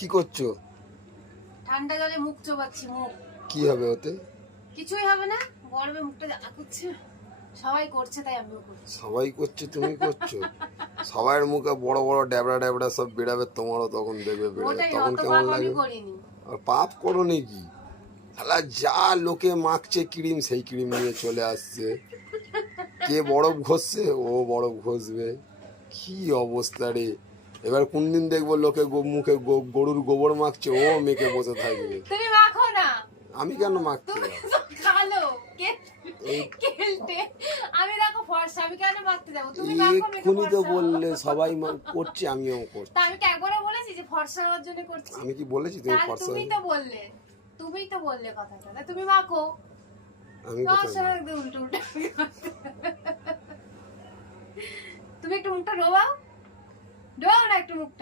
কি করছো? ঠান্ডা জলে মুখ চোবাচ্ছি। মুখ কি হবে ওতে? কিছুই হবে না, গরমে মুখটা আকুচ্ছে। সবাই করছে তাই আমিও করছি। সবাই করছে, তুমি করছো? সবার মুখে বড় বড় ড্যাবড়া ড্যাবড়া সব বেরাবে, তোমারও তখন দেখবে বেরাবে, ওটাই তখন অত কেমন পাপ আমি লাগবে? করিনি। আর পাপ করো নাকি? শালা যা লোকে মাখছে ক্রিম, সেই ক্রিম নিয়ে চলে আসছে। কে বরফ ঘষছে, ও বরফ ঘষবে। কি অবস্থা রে! এবার কোন দিন দেখবো লোকে মুখে গরুর গোবর মাখছে, ও মেখে বসে থাকবে। তুমি মাখো না। আমি কেন মাখতে তুমি যাবো? তো কালো কেলটে। আমি দেখো ফর্সা, আমি কেন মাখতে যাবো? তুমি মাখো, আমি এক্ষুনি তো ফর্সা। বললে সবাই করছে, আমিও করছি। তা আমি কি একবারও বলেছি যে ফর্সা হওয়ার জন্য করছি? আমি কি বলেছি তুমি তাহলে ফর্সা? তুমিই তো বললে কথাটা। তা তুমি মাখো। আমি তোমার কোথায়? সঙ্গে একদম উল্টো উল্টো। তুমি একটু মুখটা ডোবাও, ডোবাও না একটু মুখটা।